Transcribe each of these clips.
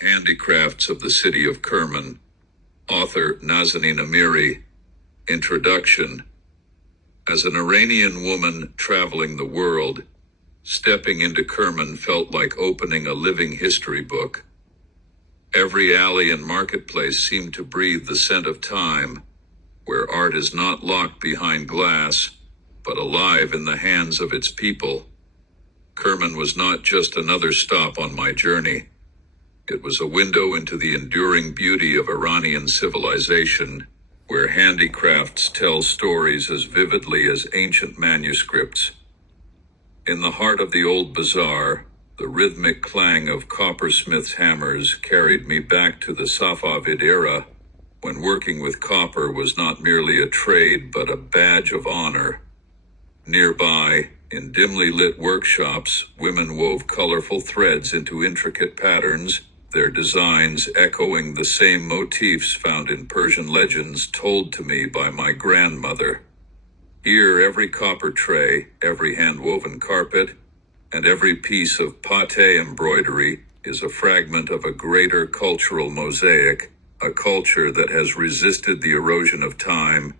Handicrafts of the City of Kerman. Author Nazanin Amiri. Introduction. As an Iranian woman traveling the world, stepping into Kerman felt like opening a living history book. Every alley and marketplace seemed to breathe the scent of time, where art is not locked behind glass, but alive in the hands of its people. Kerman was not just another stop on my journey. It was a window into the enduring beauty of Iranian civilization, where handicrafts tell stories as vividly as ancient manuscripts. In the heart of the old bazaar, the rhythmic clang of coppersmiths' hammers carried me back to the Safavid era, when working with copper was not merely a trade but a badge of honor. Nearby, in dimly lit workshops, women wove colorful threads into intricate patterns, their designs echoing the same motifs found in Persian legends told to me by my grandmother. Here, every copper tray, every hand-woven carpet, and every piece of pate embroidery is a fragment of a greater cultural mosaic, a culture that has resisted the erosion of time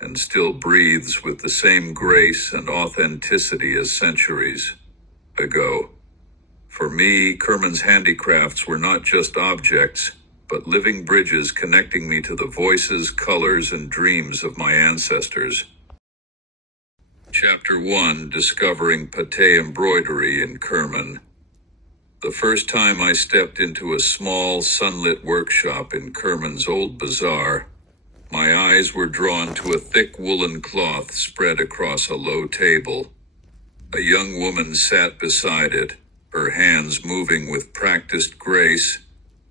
and still breathes with the same grace and authenticity as centuries ago. For me, Kerman's handicrafts were not just objects, but living bridges connecting me to the voices, colors, and dreams of my ancestors. Chapter 1: Discovering Pate Embroidery in Kerman. The first time I stepped into a small, sunlit workshop in Kerman's old bazaar, my eyes were drawn to a thick woolen cloth spread across a low table. A young woman sat beside it, her hands moving with practiced grace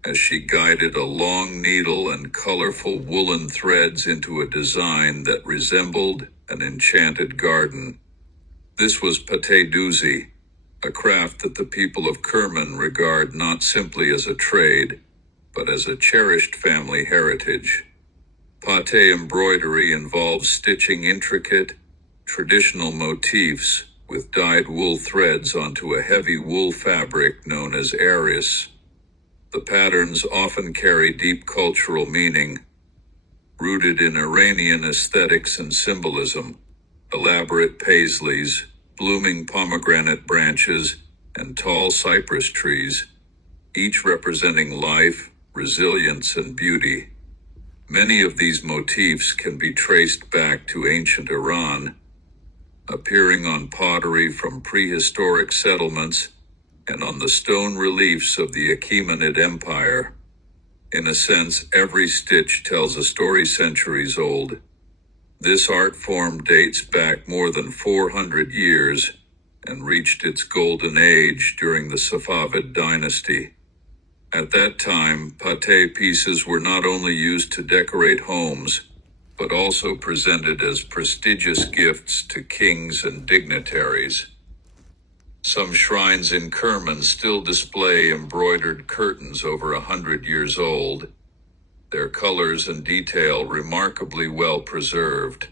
as she guided a long needle and colorful woolen threads into a design that resembled an enchanted garden. This was pate douzi, a craft that the people of Kerman regard not simply as a trade, but as a cherished family heritage. Pate embroidery involves stitching intricate, traditional motifs with dyed wool threads onto a heavy wool fabric known as aris. The patterns often carry deep cultural meaning, rooted in Iranian aesthetics and symbolism. Elaborate paisleys, blooming pomegranate branches, and tall cypress trees, each representing life, resilience, and beauty. Many of these motifs can be traced back to ancient Iran, appearing on pottery from prehistoric settlements and on the stone reliefs of the Achaemenid Empire. In a sense, every stitch tells a story centuries old. This art form dates back more than 400 years and reached its golden age during the Safavid dynasty. At that time, pate pieces were not only used to decorate homes, but also presented as prestigious gifts to kings and dignitaries. Some shrines in Kerman still display embroidered curtains over 100 years old, their colors and detail remarkably well preserved.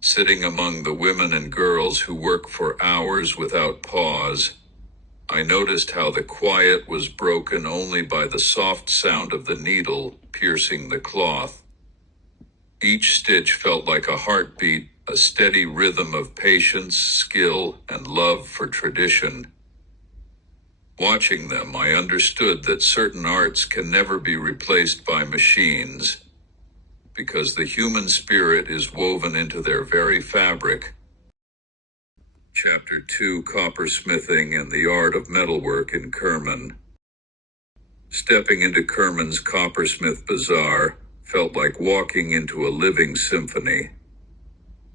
Sitting among the women and girls who work for hours without pause, I noticed how the quiet was broken only by the soft sound of the needle piercing the cloth. Each stitch felt like a heartbeat, a steady rhythm of patience, skill, and love for tradition. Watching them, I understood that certain arts can never be replaced by machines, because the human spirit is woven into their very fabric. Chapter 2: Coppersmithing and the Art of Metalwork in Kerman. Stepping into Kerman's Coppersmith Bazaar felt like walking into a living symphony.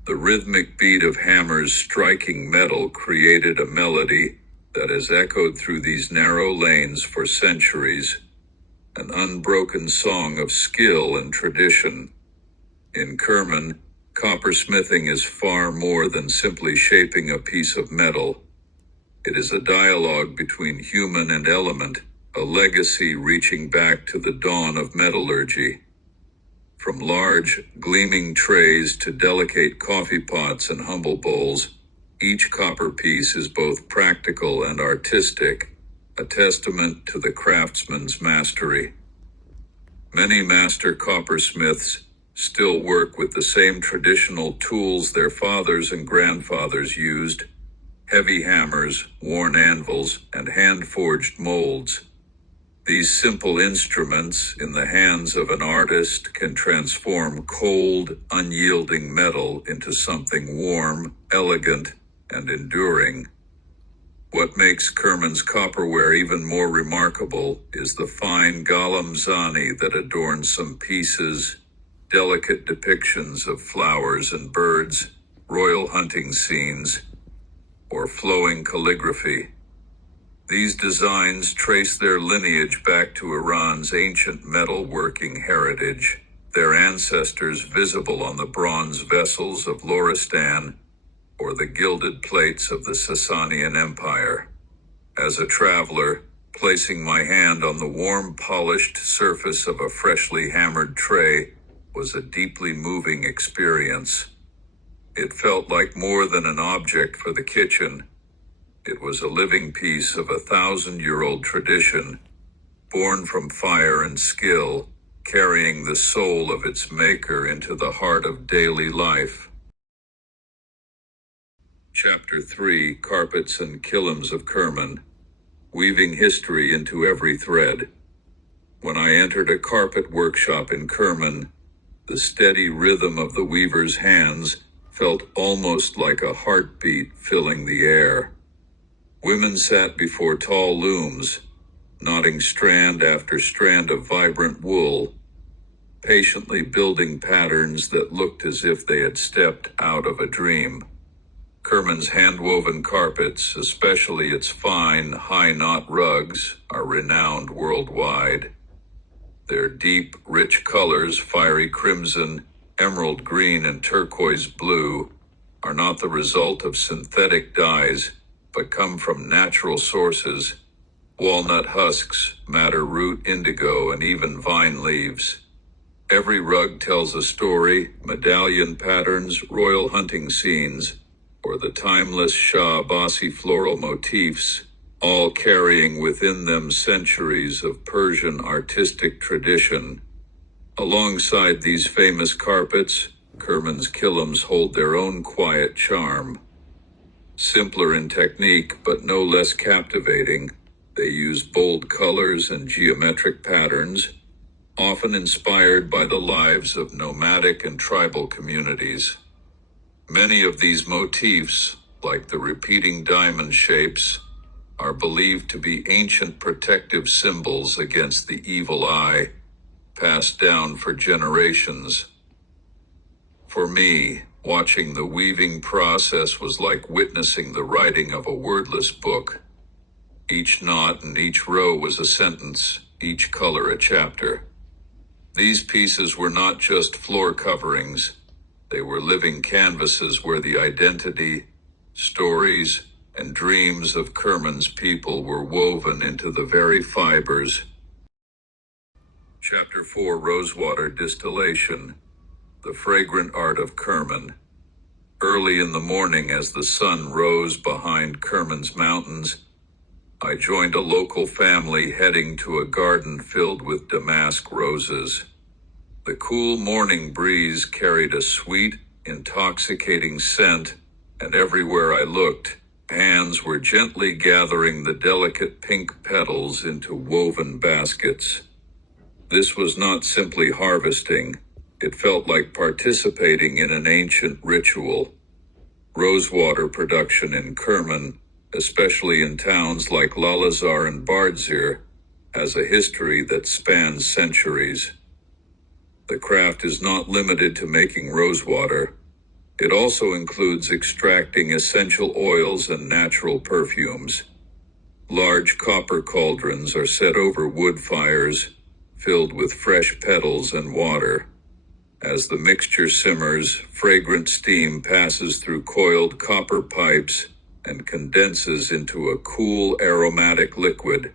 The rhythmic beat of hammers striking metal created a melody that has echoed through these narrow lanes for centuries, an unbroken song of skill and tradition. In Kerman, coppersmithing is far more than simply shaping a piece of metal. It is a dialogue between human and element, a legacy reaching back to the dawn of metallurgy. From large, gleaming trays to delicate coffee pots and humble bowls, each copper piece is both practical and artistic, a testament to the craftsman's mastery. Many master coppersmiths still work with the same traditional tools their fathers and grandfathers used: heavy hammers, worn anvils, and hand-forged molds. These simple instruments in the hands of an artist can transform cold, unyielding metal into something warm, elegant, and enduring. What makes Kerman's copperware even more remarkable is the fine galamzani that adorns some pieces, delicate depictions of flowers and birds, royal hunting scenes, or flowing calligraphy. These designs trace their lineage back to Iran's ancient metalworking heritage, their ancestors visible on the bronze vessels of Loristan or the gilded plates of the Sasanian Empire. As a traveler, placing my hand on the warm, polished surface of a freshly hammered tray was a deeply moving experience. It felt like more than an object for the kitchen. It was a living piece of 1,000-year-old tradition, born from fire and skill, carrying the soul of its maker into the heart of daily life. Chapter 3: Carpets and Kilims of Kerman, weaving history into every thread. When I entered a carpet workshop in Kerman, the steady rhythm of the weaver's hands felt almost like a heartbeat filling the air. Women sat before tall looms, knotting strand after strand of vibrant wool, patiently building patterns that looked as if they had stepped out of a dream. Kerman's hand-woven carpets, especially its fine, high-knot rugs, are renowned worldwide. Their deep, rich colors, fiery crimson, emerald green, and turquoise blue, are not the result of synthetic dyes, but come from natural sources: walnut husks, madder root, indigo, and even vine leaves. Every rug tells a story: medallion patterns, royal hunting scenes, or the timeless Shah Abbasi floral motifs, all carrying within them centuries of Persian artistic tradition. Alongside these famous carpets, Kerman's kilims hold their own quiet charm. Simpler in technique, but no less captivating, they use bold colors and geometric patterns, often inspired by the lives of nomadic and tribal communities. Many of these motifs, like the repeating diamond shapes, are believed to be ancient protective symbols against the evil eye, passed down for generations. For me, watching the weaving process was like witnessing the writing of a wordless book. Each knot and each row was a sentence, each color a chapter. These pieces were not just floor coverings. They were living canvases where the identity, stories, and dreams of Kerman's people were woven into the very fibers. Chapter 4: Rosewater Distillation, the fragrant art of Kerman. Early in the morning, as the sun rose behind Kerman's mountains, I joined a local family heading to a garden filled with damask roses. The cool morning breeze carried a sweet, intoxicating scent, and everywhere I looked, hands were gently gathering the delicate pink petals into woven baskets. This was not simply harvesting. It felt like participating in an ancient ritual. Rosewater production in Kerman, especially in towns like Lalazar and Bardzir, has a history that spans centuries. The craft is not limited to making rosewater. It also includes extracting essential oils and natural perfumes. Large copper cauldrons are set over wood fires, filled with fresh petals and water. As the mixture simmers, fragrant steam passes through coiled copper pipes and condenses into a cool, aromatic liquid.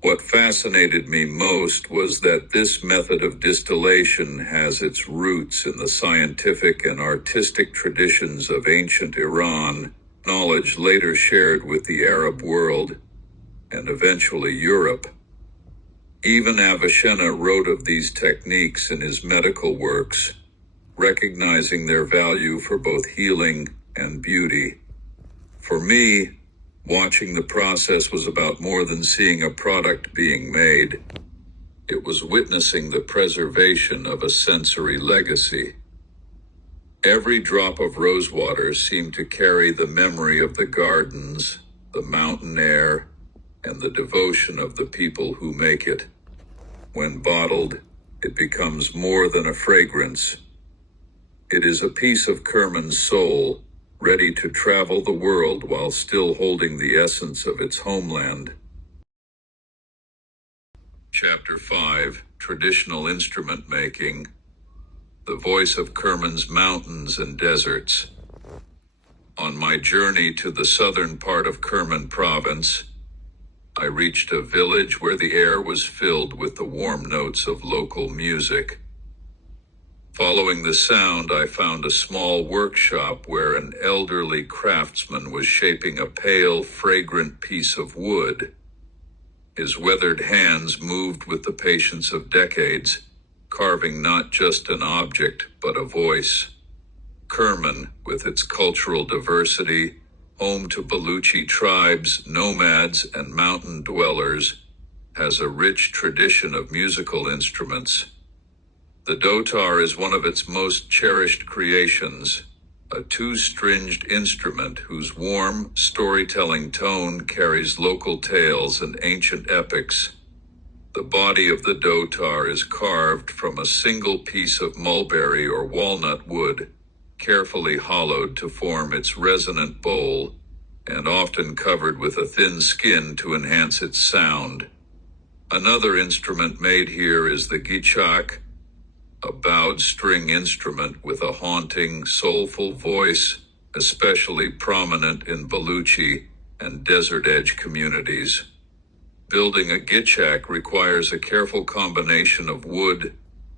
What fascinated me most was that this method of distillation has its roots in the scientific and artistic traditions of ancient Iran, knowledge later shared with the Arab world. and eventually Europe. Even Avicenna wrote of these techniques in his medical works, recognizing their value for both healing and beauty. For me, watching the process was about more than seeing a product being made. It was witnessing the preservation of a sensory legacy. Every drop of rosewater seemed to carry the memory of the gardens, the mountain air, and the devotion of the people who make it. When bottled, it becomes more than a fragrance. It is a piece of Kerman's soul, ready to travel the world while still holding the essence of its homeland. Chapter 5, Traditional Instrument Making. The voice of Kerman's mountains and deserts. On my journey to the southern part of Kerman province, I reached a village where the air was filled with the warm notes of local music. Following the sound, I found a small workshop where an elderly craftsman was shaping a pale, fragrant piece of wood. His weathered hands moved with the patience of decades, carving not just an object, but a voice. Kerman, with its cultural diversity, home to Baluchi tribes, nomads, and mountain dwellers, has a rich tradition of musical instruments. The dotar is one of its most cherished creations, a two-stringed instrument whose warm, storytelling tone carries local tales and ancient epics. The body of the dotar is carved from a single piece of mulberry or walnut wood, carefully hollowed to form its resonant bowl, and often covered with a thin skin to enhance its sound. Another instrument made here is the gichak, a bowed string instrument with a haunting, soulful voice, especially prominent in Baluchi and desert edge communities. Building a gichak requires a careful combination of wood,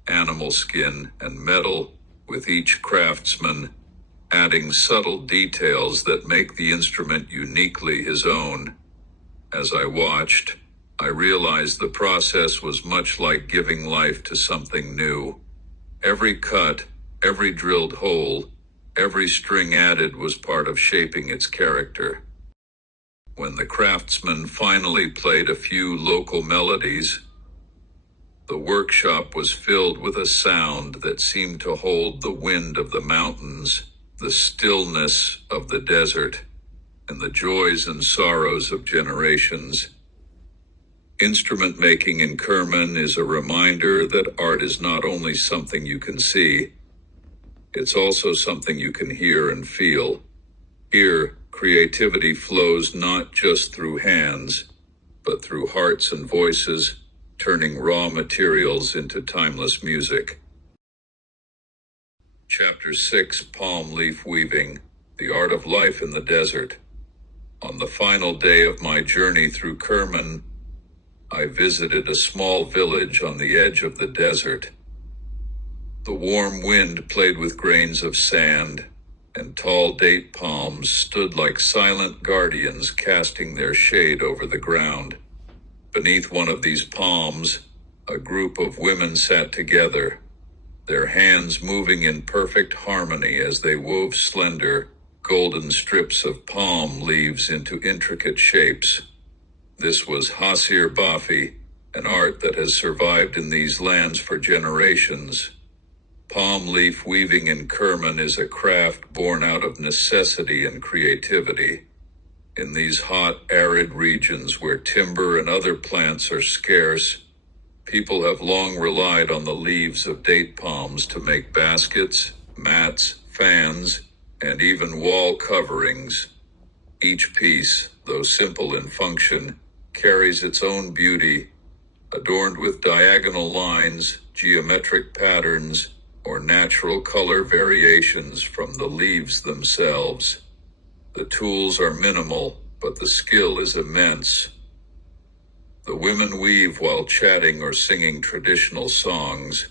animal skin, and metal, with each craftsman adding subtle details that make the instrument uniquely his own. As I watched, I realized the process was much like giving life to something new. Every cut, every drilled hole, every string added was part of shaping its character. When the craftsman finally played a few local melodies, the workshop was filled with a sound that seemed to hold the wind of the mountains, the stillness of the desert, and the joys and sorrows of generations. Instrument making in Kerman is a reminder that art is not only something you can see, it's also something you can hear and feel. Here, creativity flows not just through hands, but through hearts and voices, turning raw materials into timeless music. Chapter 6, Palm Leaf Weaving, the Art of Life in the Desert. On the final day of my journey through Kerman, I visited a small village on the edge of the desert. The warm wind played with grains of sand, and tall date palms stood like silent guardians casting their shade over the ground. Beneath one of these palms, a group of women sat together, their hands moving in perfect harmony as they wove slender, golden strips of palm leaves into intricate shapes. This was Hasir Bafi, an art that has survived in these lands for generations. Palm leaf weaving in Kerman is a craft born out of necessity and creativity. In these hot, arid regions where timber and other plants are scarce, people have long relied on the leaves of date palms to make baskets, mats, fans, and even wall coverings. Each piece, though simple in function, carries its own beauty, adorned with diagonal lines, geometric patterns, or natural color variations from the leaves themselves. The tools are minimal, but the skill is immense. The women weave while chatting or singing traditional songs.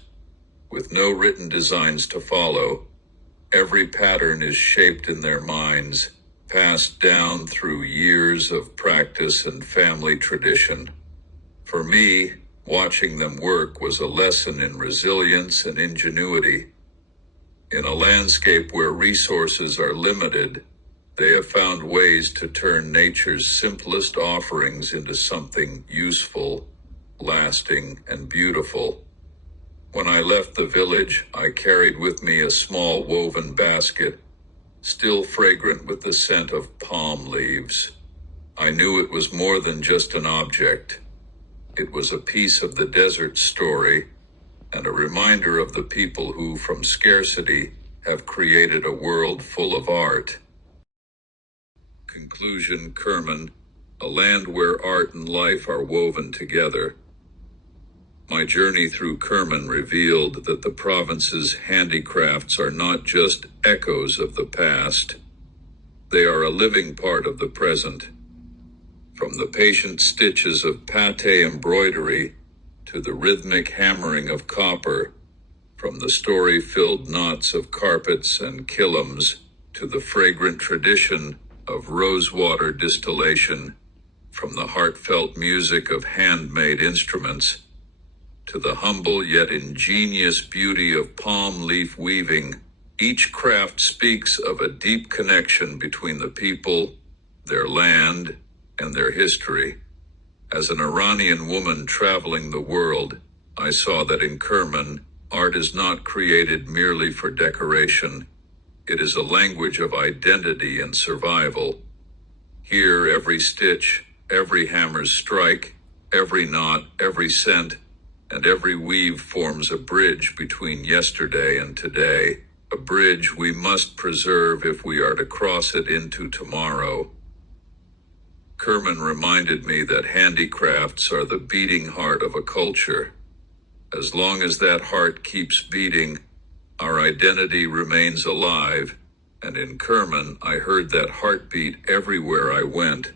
With no written designs to follow, every pattern is shaped in their minds, passed down through years of practice and family tradition. For me, watching them work was a lesson in resilience and ingenuity. In a landscape where resources are limited, they have found ways to turn nature's simplest offerings into something useful, lasting, and beautiful. When I left the village, I carried with me a small woven basket, still fragrant with the scent of palm leaves. I knew it was more than just an object. It was a piece of the desert's story, and a reminder of the people who, from scarcity, have created a world full of art. Conclusion: Kerman, a land where art and life are woven together. My journey through Kerman revealed that the province's handicrafts are not just echoes of the past. They are a living part of the present. From the patient stitches of pate embroidery to the rhythmic hammering of copper, from the story-filled knots of carpets and killams to the fragrant tradition of rosewater distillation, from the heartfelt music of handmade instruments to the humble yet ingenious beauty of palm leaf weaving, each craft speaks of a deep connection between the people, their land, and their history. As an Iranian woman traveling the world, I saw that in Kerman, art is not created merely for decoration. It is a language of identity and survival. Here, every stitch, every hammer's strike, every knot, every scent, and every weave forms a bridge between yesterday and today, a bridge we must preserve if we are to cross it into tomorrow. Kerman reminded me that handicrafts are the beating heart of a culture. As long as that heart keeps beating, our identity remains alive, and in Kerman I heard that heartbeat everywhere I went.